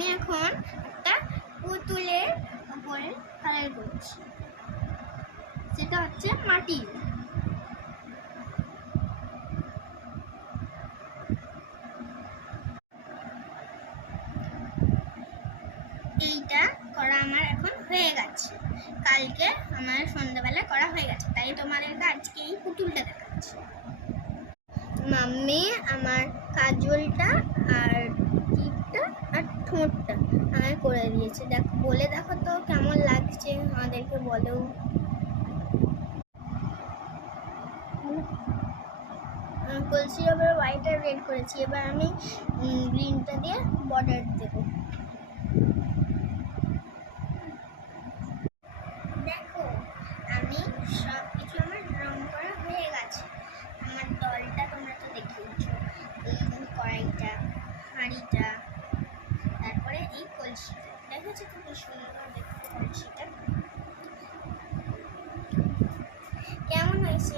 আমি এখন একটা পুতুলের উপরে কালার করছি, সেটা হচ্ছে মাটি। এইটা করা আমার এখন হয়ে গেছে, কালকে আমার সন্ধ্যাবেলা করা হয়ে গেছে, তাই তোমাদেরকে আজকে এই পুতুলটা দেখাচ্ছি। মাম্মি আমার কাজলটা আর টিপটা আর ঠোঁটটা আমার করে দিয়েছে। দেখো, বলে দেখো তো কেমন লাগছে, আমাদেরকে বলো। কলসির ওপরে হোয়াইট আর রেড করেছি, এবার আমি গ্রিনটা দিয়ে বর্ডার দেব। দেখো, আমি সব কিছু আমার রং করা হয়ে গেছে। আমার দলটা তোমরা তো দেখিয়েছো, এই কড়াইটা, হাঁড়িটা, তারপরে এই কলসিটা দেখেছো খুব সুন্দর দেখতে। কলসিটা কেমন হয়েছে